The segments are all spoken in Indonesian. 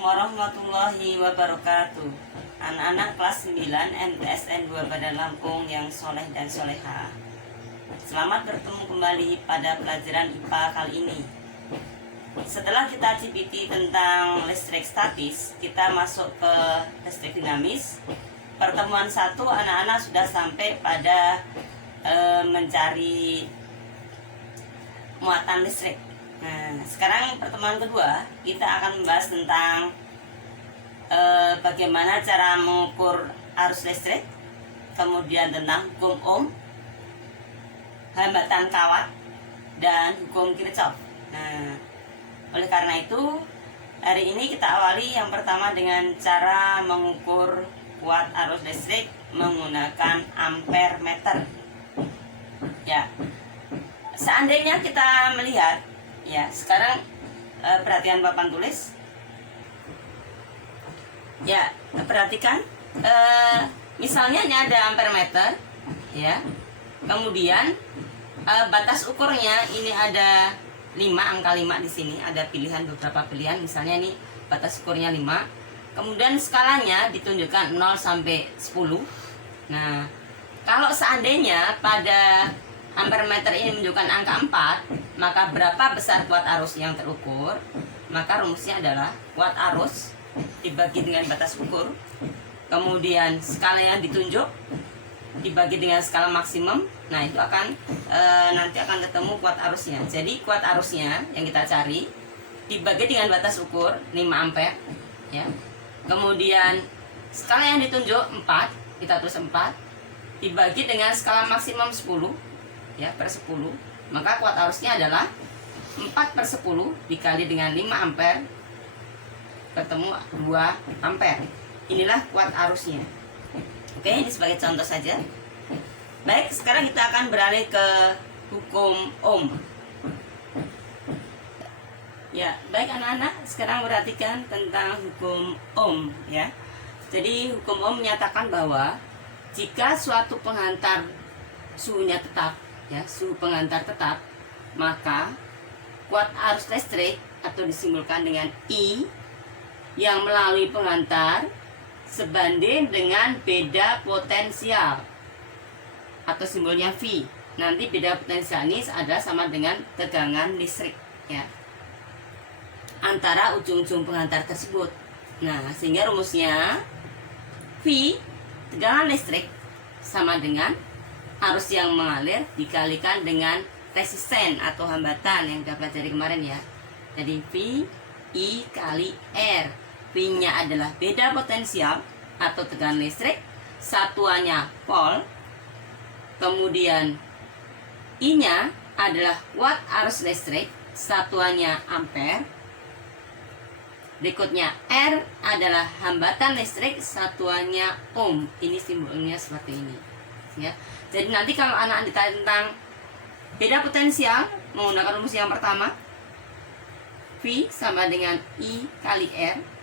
warahmatullahi wabarakatuh. Anak-anak kelas 9 MTSN 2 Bandar Lampung yang soleh dan soleha, selamat bertemu kembali pada pelajaran IPA kali ini. Setelah kita CPT tentang listrik statis, kita masuk ke listrik dinamis. Pertemuan 1 anak-anak sudah sampai pada mencari muatan listrik. Nah, sekarang pertemuan kedua kita akan membahas tentang bagaimana cara mengukur arus listrik, kemudian tentang hukum Ohm, hambatan kawat, dan hukum Kirchhoff. Nah, oleh karena itu hari ini kita awali yang pertama dengan cara mengukur kuat arus listrik menggunakan ampere meter. Ya, seandainya kita melihat, ya sekarang perhatian papan tulis. Ya, perhatikan. Misalnya ini ada ampere meter, ya. Kemudian batas ukurnya ini ada 5, angka 5 di sini. Ada pilihan, beberapa pilihan. Misalnya ini batas ukurnya 5. Kemudian skalanya ditunjukkan 0 sampai 10. Nah, kalau seandainya pada ampere meter ini menunjukkan angka 4, maka berapa besar kuat arus yang terukur? Maka rumusnya adalah kuat arus dibagi dengan batas ukur, kemudian skala yang ditunjuk dibagi dengan skala maksimum. Nah, itu akan nanti akan ketemu kuat arusnya. Jadi kuat arusnya yang kita cari dibagi dengan batas ukur 5 ampere, ya. Kemudian skala yang ditunjuk 4, kita tulis 4 dibagi dengan skala maksimum 10, ya, per 10. Maka kuat arusnya adalah 4/10 dikali dengan 5 ampere ketemu 2 ampere. Inilah kuat arusnya. Oke, ini sebagai contoh saja. Baik, sekarang kita akan beralih ke hukum Ohm. Ya, baik anak-anak, sekarang perhatikan tentang hukum Ohm, ya. Jadi hukum Ohm menyatakan bahwa jika suatu penghantar suhunya tetap, ya, suhu penghantar tetap, maka kuat arus listrik atau disimbolkan dengan I yang melalui penghantar sebanding dengan beda potensial atau simbolnya V. Nanti beda potensial ini adalah sama dengan tegangan listrik, ya, antara ujung-ujung penghantar tersebut. Nah, sehingga rumusnya V tegangan listrik sama dengan arus yang mengalir dikalikan dengan resisten atau hambatan yang kita pelajari kemarin, ya. Jadi V I kali R. V-nya adalah beda potensial atau tegangan listrik, satuannya volt. Kemudian I-nya adalah watt arus listrik, satuannya ampere. Berikutnya R adalah hambatan listrik, satuannya ohm. Ini simbolnya seperti ini, ya. Jadi nanti kalau anak ditanya tentang beda potensial menggunakan rumus yang pertama, V sama dengan I kali R,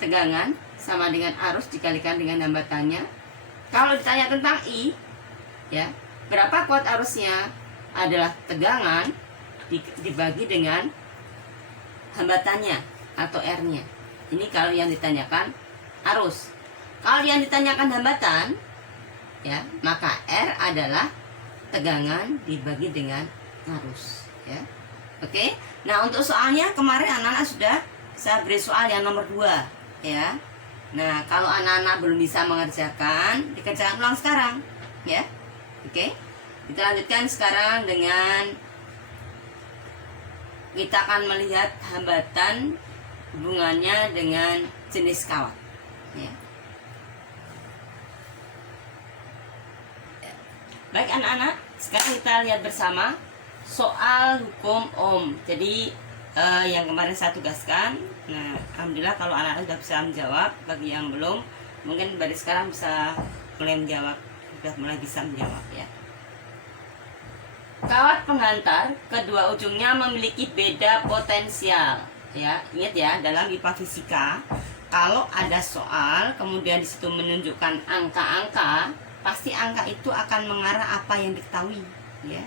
tegangan sama dengan arus dikalikan dengan hambatannya. Kalau ditanya tentang I, ya, berapa kuat arusnya, adalah tegangan dibagi dengan hambatannya atau R-nya. Ini kalau yang ditanyakan arus. Kalau yang ditanyakan hambatan, ya, maka R adalah tegangan dibagi dengan arus, ya. Oke. Nah, untuk soalnya kemarin anak-anak sudah saya beri soal yang nomor 2, ya. Nah, kalau anak-anak belum bisa mengerjakan, dikerjakan ulang sekarang, ya. Oke. Kita lanjutkan sekarang dengan kita akan melihat hambatan hubungannya dengan jenis kawat, ya. Baik anak-anak, sekarang kita lihat bersama soal hukum Ohm. Jadi yang kemarin saya tugaskan. Nah, alhamdulillah kalau anak-anak sudah bisa menjawab. Bagi yang belum, mungkin dari sekarang bisa mulai menjawab, sudah mulai bisa menjawab, ya. Kawat penghantar kedua ujungnya memiliki beda potensial, ya. Ingat ya, dalam IPA fisika kalau ada soal kemudian disitu menunjukkan angka-angka, pasti angka itu akan mengarah apa yang diketahui, ya.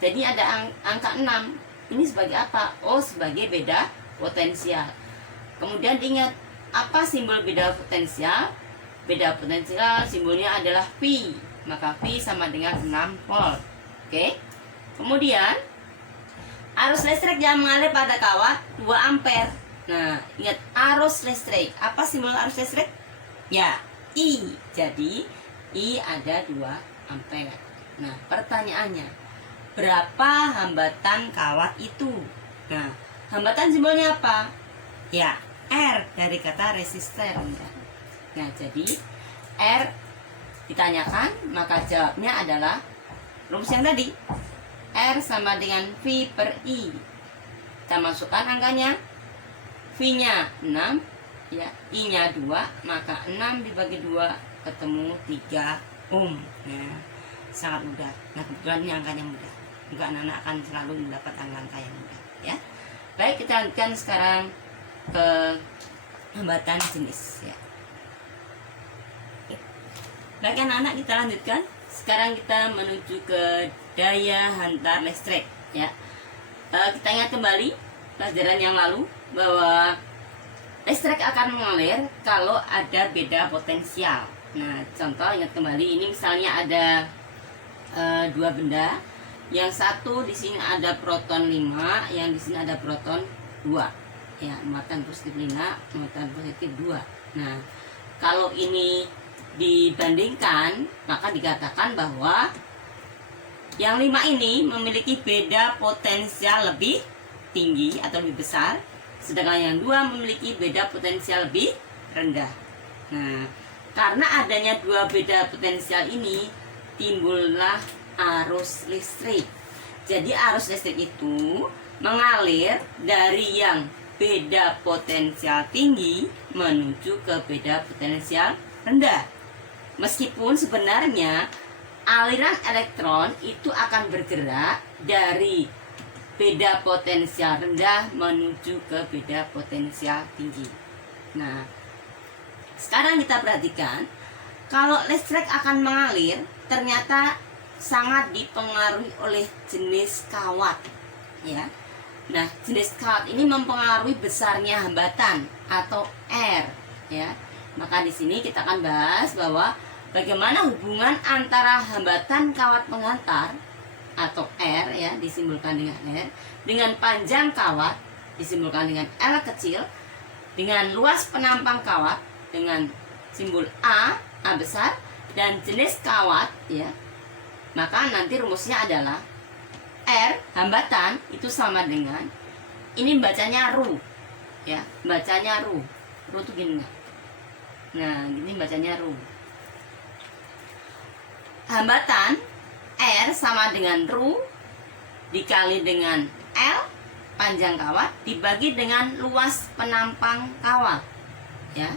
Jadi ada angka 6. Ini sebagai apa? Oh, sebagai beda potensial. Kemudian diingat, apa simbol beda potensial? Beda potensial simbolnya adalah V. Maka V sama dengan 6 volt. Oke. Kemudian arus listrik yang mengalir pada kawat 2 ampere. Nah, ingat arus listrik. Apa simbol arus listrik? Ya, I. Jadi I ada 2 ampere. Nah, pertanyaannya, berapa hambatan kawat itu? Nah, hambatan simbolnya apa? Ya, R dari kata resistor. Nah, jadi R ditanyakan, maka jawabnya adalah rumus yang tadi. R sama dengan V per I. Kita masukkan angkanya. V-nya 6, ya, I-nya 2, maka 6 dibagi 2 ketemu 3 ohm. Nah, sangat mudah. Nah, kebetulan ini angkanya mudah. Enggak, anak-anak akan selalu mendapat angka-angka yang mudah, ya. Baik, kita lanjutkan sekarang ke hambatan jenis, ya. Baik anak-anak, kita lanjutkan. Sekarang kita menuju ke daya hantar listrik, ya. Kita ingat kembali pelajaran yang lalu bahwa listrik akan mengalir kalau ada beda potensial. Nah, contoh ingat kembali, ini misalnya ada 2 benda. Yang satu di sini ada proton 5, yang di sini ada proton 2. Ya, muatan positif 5, muatan positif 2. Nah, kalau ini dibandingkan, maka dikatakan bahwa yang 5 ini memiliki beda potensial lebih tinggi atau lebih besar, sedangkan yang 2 memiliki beda potensial lebih rendah. Nah, karena adanya 2 beda potensial ini, timbullah arus listrik. Jadi arus listrik itu mengalir dari yang beda potensial tinggi menuju ke beda potensial rendah. Meskipun sebenarnya aliran elektron itu akan bergerak dari beda potensial rendah menuju ke beda potensial tinggi. Nah, sekarang kita perhatikan, kalau listrik akan mengalir, ternyata sangat dipengaruhi oleh jenis kawat, ya. Nah, jenis kawat ini mempengaruhi besarnya hambatan atau R, ya. Maka di sini kita akan bahas bahwa bagaimana hubungan antara hambatan kawat pengantar atau R, ya, disimbolkan dengan R, dengan panjang kawat disimbolkan dengan L kecil, dengan luas penampang kawat dengan simbol A besar, dan jenis kawat, ya. Maka nanti rumusnya adalah R hambatan itu sama dengan, ini bacanya ru, ya, bacanya ru itu gini. Nah, ini bacanya ru. Hambatan R sama dengan ru dikali dengan L panjang kawat dibagi dengan luas penampang kawat, ya.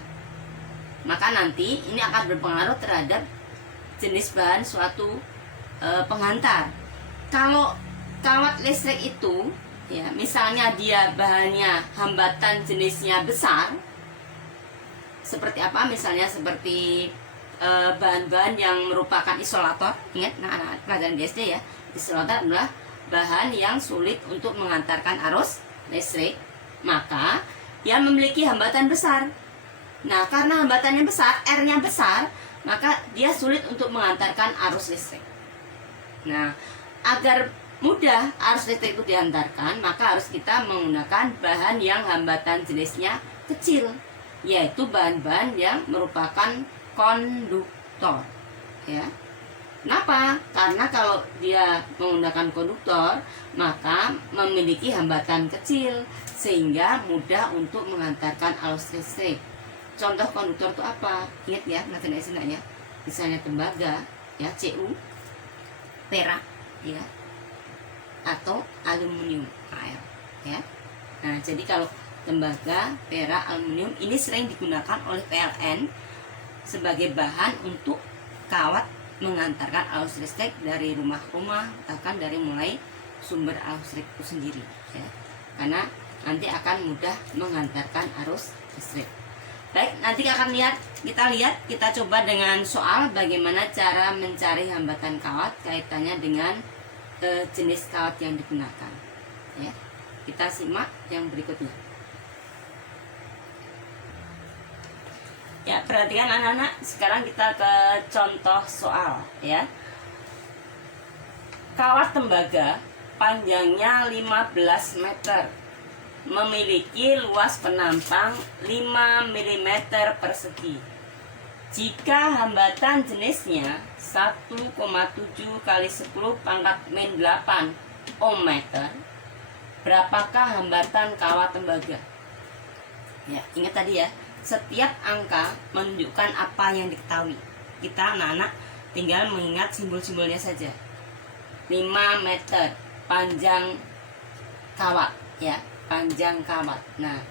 Maka nanti ini akan berpengaruh terhadap jenis bahan suatu penghantar. Kalau kawat listrik itu, ya, misalnya dia bahannya hambatan jenisnya besar, seperti apa? Misalnya seperti bahan-bahan yang merupakan isolator. Ingat, nah, pelajaran di SD, ya, isolator adalah bahan yang sulit untuk mengantarkan arus listrik, maka dia memiliki hambatan besar. Nah, karena hambatannya besar, R-nya besar, maka dia sulit untuk mengantarkan arus listrik. Nah, agar mudah arus listrik itu diantarkan, maka harus kita menggunakan bahan yang hambatan jenisnya kecil, yaitu bahan-bahan yang merupakan konduktor, ya. Kenapa? Karena kalau dia menggunakan konduktor, maka memiliki hambatan kecil sehingga mudah untuk mengantarkan arus listrik. Contoh konduktor itu apa? Ingat, ya, nanti ya. Misalnya tembaga, ya, Cu, perak, ya, atau aluminium AL, ya. Nah, jadi kalau tembaga, perak, aluminium ini sering digunakan oleh PLN sebagai bahan untuk kawat mengantarkan arus listrik dari rumah-rumah, bahkan dari mulai sumber arus listrik itu sendiri, ya. Karena nanti akan mudah mengantarkan arus listrik. Baik, nanti kita coba dengan soal bagaimana cara mencari hambatan kawat kaitannya dengan jenis kawat yang digunakan, ya. Kita simak yang berikutnya. Ya, perhatikan anak-anak. Sekarang kita ke contoh soal ya. Kawat tembaga panjangnya 15 meter, memiliki luas penampang 5 mm persegi. Jika hambatan jenisnya 1,7 kali 10 pangkat min 8 ohm meter, berapakah hambatan kawat tembaga? Ya, ingat tadi ya, setiap angka menunjukkan apa yang diketahui. Kita anak-anak tinggal mengingat simbol-simbolnya saja. 5 meter panjang kawat ya, panjang kawat. Nah,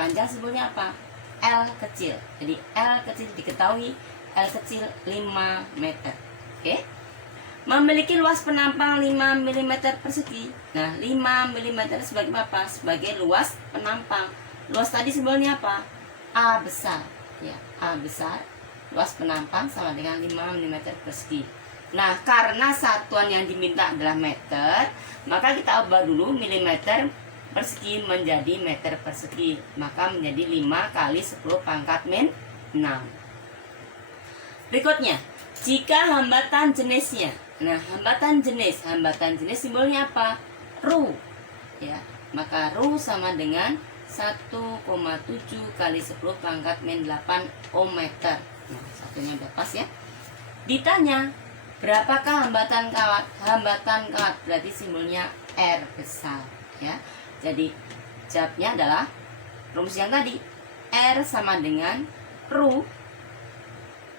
panjang simbolnya apa? L kecil. Jadi L kecil diketahui, L kecil 5 meter. Oke. Memiliki luas penampang 5 mm persegi. Nah, 5 mm sebagai apa? Sebagai luas penampang. Luas tadi simbolnya apa? A besar ya, A besar. Luas penampang sama dengan 5 mm persegi. Nah, karena satuan yang diminta adalah meter, maka kita ubah dulu milimeter persegi menjadi meter persegi. Maka menjadi 5 kali 10 pangkat min 6. Berikutnya, jika hambatan jenisnya. Nah, hambatan jenis simbolnya apa? Ru. Ya, maka Ru sama dengan 1,7 kali 10 pangkat min 8 ohm meter. Nah, satunya udah pas ya. Ditanya, berapakah hambatan kawat? Hambatan kawat berarti simbolnya R besar ya. Jadi jawabnya adalah rumus yang tadi. R sama dengan Ru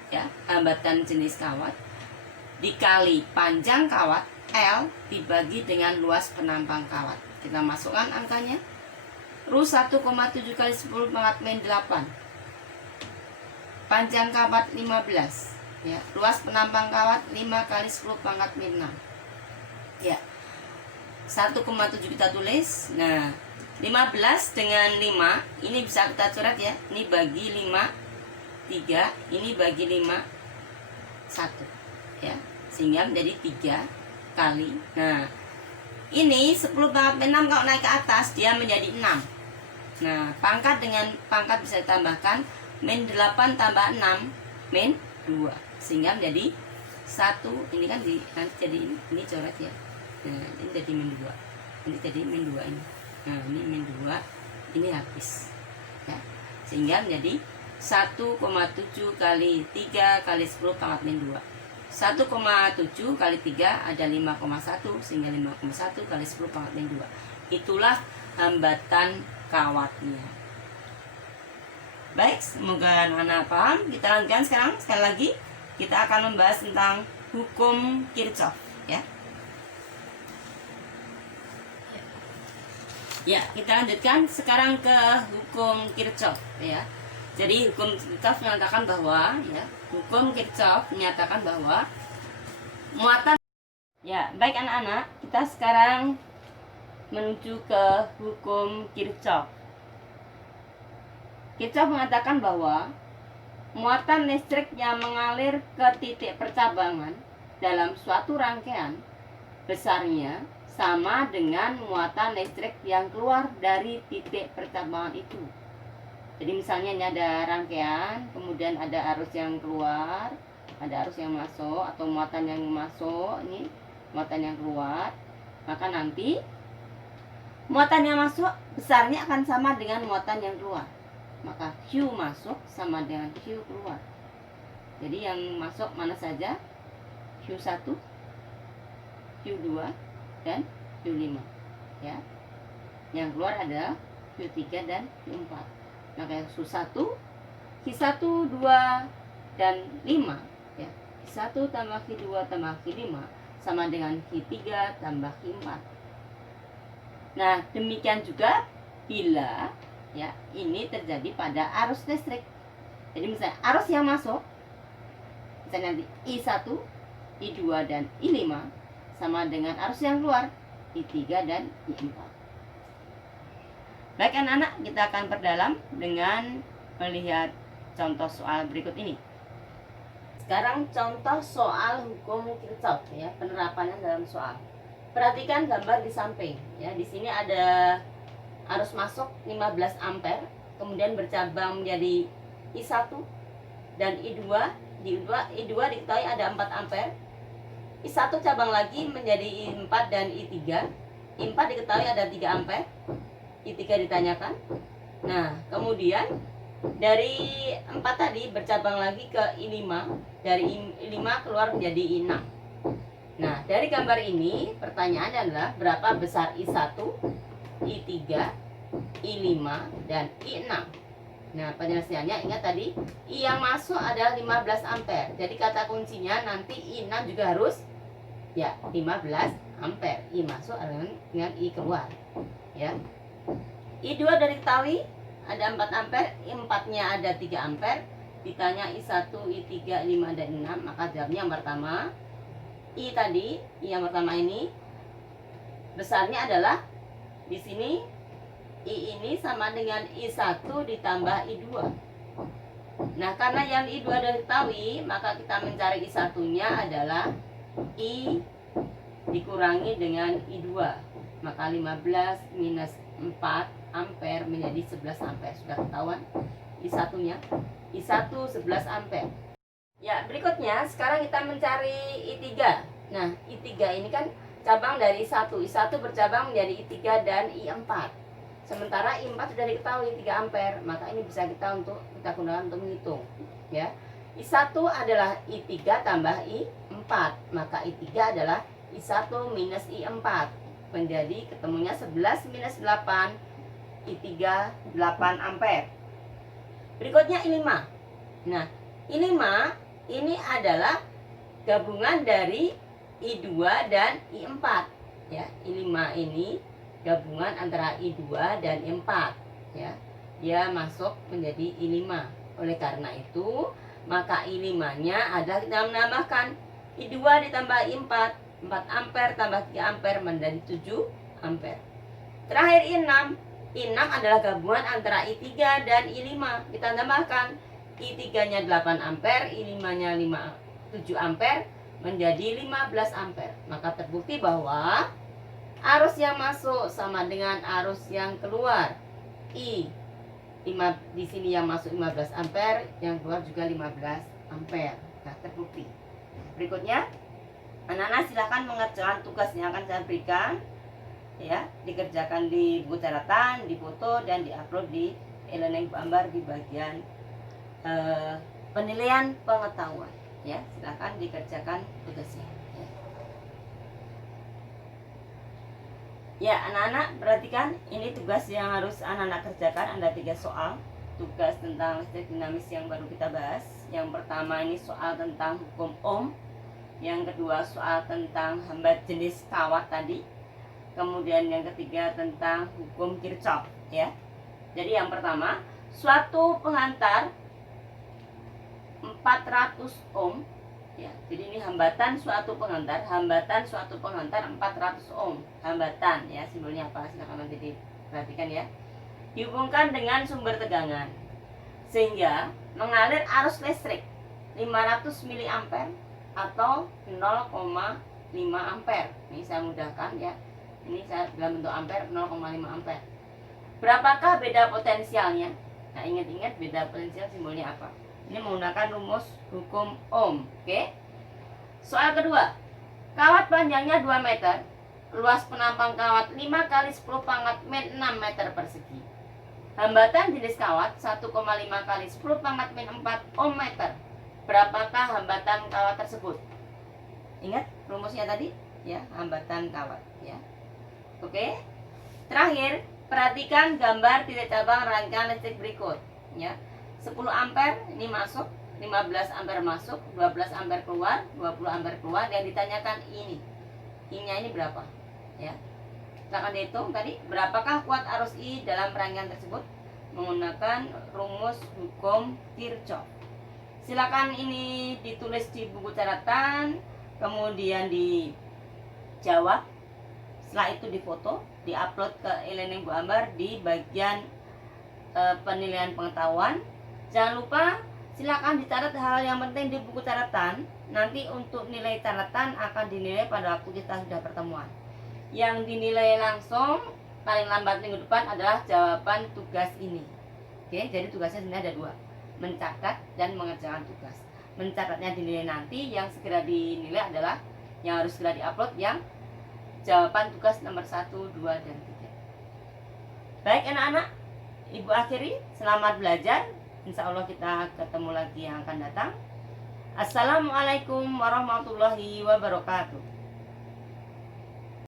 ya, hambatan jenis kawat dikali panjang kawat L dibagi dengan luas penampang kawat. Kita masukkan angkanya. Ru 1,7 kali 10 pangkat min 8. Panjang kawat 15 ya, luas penampang kawat 5 kali 10 pangkat min 6 ya. 1,7 kita tulis. Nah, 15 dengan 5 ini bisa kita coret ya. Ini bagi 5 3, ini bagi 5 1 ya, sehingga menjadi 3 kali. Nah, ini 10 pangkat min 6 kalau naik ke atas dia menjadi 6. Nah, pangkat dengan pangkat bisa ditambahkan, min 8 tambah 6 min 2, sehingga menjadi 1. Ini kan nanti jadi ini coret ya. Nah, ini jadi min 2. Ini jadi min 2 ini. Nah, ini min 2, ini habis. Ya. Sehingga menjadi 1,7 kali 3 kali 10 pangkat min 2. 1,7 kali 3 ada 5,1, sehingga 5,1 kali 10 pangkat min 2. Itulah hambatan kawatnya. Baik, semoga anak-anak paham. Kita lanjutkan sekarang. Sekali lagi kita akan membahas tentang hukum Kirchhoff ya. Ya, kita lanjutkan sekarang ke hukum Kirchhoff ya. Jadi hukum Kirchhoff menyatakan bahwa ya, hukum Kirchhoff menyatakan bahwa muatan ya, baik anak-anak, kita sekarang menuju ke hukum Kirchhoff. Kirchhoff mengatakan bahwa muatan listrik yang mengalir ke titik percabangan dalam suatu rangkaian besarnya sama dengan muatan listrik yang keluar dari titik percabangan itu. Jadi misalnya ini ada rangkaian, kemudian ada arus yang keluar, ada arus yang masuk, atau muatan yang masuk, ini muatan yang keluar, maka nanti muatan yang masuk besarnya akan sama dengan muatan yang keluar. Maka Q masuk sama dengan Q keluar. Jadi yang masuk mana saja? Q1, Q2, dan Q5 ya. Yang keluar ada Q3 dan Q4. Maka Q1, Q1, 2, dan 5 ya. Q1 tambah Q2 tambah Q5 sama dengan Q3 tambah Q4. Nah, demikian juga bila ya ini terjadi pada arus listrik. Jadi misalnya arus yang masuk misalnya nanti I1, I2 dan I5 sama dengan arus yang keluar I3 dan I4. Baik anak-anak, kita akan perdalam dengan melihat contoh soal berikut ini. Sekarang contoh soal hukum Kirchhoff ya, penerapannya dalam soal. Perhatikan gambar di samping ya. Di sini ada arus masuk 15 ampere, kemudian bercabang menjadi I1, dan I2. I2 diketahui ada 4 ampere. I1 cabang lagi menjadi I4 dan I3. I4 diketahui ada 3 ampere. I3 ditanyakan. Nah, kemudian dari 4 tadi bercabang lagi ke I5. Dari I5 keluar menjadi I6. Nah, dari gambar ini pertanyaannya adalah berapa besar I1, I3, I5, dan I6. Nah, penyelesaiannya ingat tadi I yang masuk adalah 15 ampere. Jadi kata kuncinya nanti I6 juga harus ya 15 ampere. I masuk dengan I keluar. Ya. I2 dari diketahui ada 4 ampere, I4-nya ada 3 ampere. Ditanya I1, I3, I5, dan I6, maka jawabnya yang pertama I tadi, I yang pertama ini besarnya adalah di sini I ini sama dengan I1 ditambah I2. Nah, karena yang I2 sudah diketahui, maka kita mencari I1-nya adalah I dikurangi dengan I2. Maka 15 minus 4 ampere menjadi 11 ampere. Sudah ketahuan I1-nya. I1 11 ampere. Ya, berikutnya sekarang kita mencari I3. Nah, I3 ini kan cabang dari I1. I1 bercabang menjadi I3 dan I4. Sementara I4 sudah diketahui 3 ampere, maka ini bisa kita gunakan untuk menghitung, ya. I1 adalah I3 tambah I4, maka I3 adalah I1 minus I4. Menjadi ketemunya 11 minus 8, I3 8 ampere. Berikutnya I5. Nah, I5 ini adalah gabungan dari I2 dan I4, ya. I5 ini gabungan antara I2 dan I4, ya. Dia masuk menjadi I5. Oleh karena itu, maka I5-nya adalah kita menambahkan I2 ditambah I4, 4 ampere tambah 3 ampere menjadi 7 ampere. Terakhir I6. I6 adalah gabungan antara I3 dan I5. Kita tambahkan I3-nya 8 ampere, I5-nya 7 ampere menjadi 15 ampere. Maka terbukti bahwa arus yang masuk sama dengan arus yang keluar. Di sini yang masuk 15 ampere, yang keluar juga 15 ampere. Nah, terbukti. Berikutnya, anak-anak silakan mengerjakan tugas yang akan saya berikan, ya, dikerjakan di buku catatan, di foto, dan diupload di e-learning Bu Ambar di bagian penilaian pengetahuan. Ya, silakan dikerjakan tugasnya. Ya, anak-anak perhatikan, ini tugas yang harus anak-anak kerjakan. Ada 3 soal tugas tentang listrik dinamis yang baru kita bahas. Yang pertama ini soal tentang hukum Ohm. Yang kedua soal tentang hambat jenis kawat tadi. Kemudian yang ketiga tentang hukum Kirchhoff, ya. Jadi yang pertama, suatu penghantar 400 ohm, ya. Jadi ini hambatan suatu penghantar 400 ohm. Hambatan, ya, simbolnya apa? Silakan nanti diperhatikan, ya. Dihubungkan dengan sumber tegangan sehingga mengalir arus listrik 500 mA atau 0,5 ampere. Ini saya mudahkan, ya. Ini saya dalam bentuk ampere, 0,5 ampere. Berapakah beda potensialnya? Nah, ingat-ingat beda potensial simbolnya apa? Ini menggunakan rumus hukum Ohm. Oke. Soal kedua. Kawat panjangnya 2 meter. Luas penampang kawat 5 kali 10 pangkat min 6 meter persegi. Hambatan jenis kawat 1,5 kali 10 pangkat min 4 ohm meter. Berapakah hambatan kawat tersebut? Ingat rumusnya tadi, ya, hambatan kawat, ya. Oke. Terakhir, perhatikan gambar titik cabang rangkaian listrik berikut, ya. 10 ampere ini masuk, 15 ampere masuk, 12 ampere keluar, 20 ampere keluar. Yang ditanyakan ini. I-nya ini berapa? Ya. Silakan dihitung tadi, berapakah kuat arus I dalam rangkaian tersebut menggunakan rumus hukum Kirchhoff. Silakan ini ditulis di buku catatan, kemudian dijawab. Setelah itu difoto, diupload ke e-learning Bu Ambar di bagian penilaian pengetahuan. Jangan lupa silakan dicatat hal yang penting di buku catatan. Nanti untuk nilai catatan akan dinilai pada waktu kita sudah pertemuan. Yang dinilai langsung paling lambat minggu depan adalah jawaban tugas ini. Oke, jadi tugasnya sebenarnya ada 2. mencatat dan mengerjakan tugas. Mencatatnya dinilai nanti, yang segera dinilai adalah yang harus segera diupload yang jawaban tugas nomor 1, 2, dan 3. Baik anak-anak, Ibu akhiri, selamat belajar. Insya Allah kita ketemu lagi yang akan datang. Assalamualaikum warahmatullahi wabarakatuh.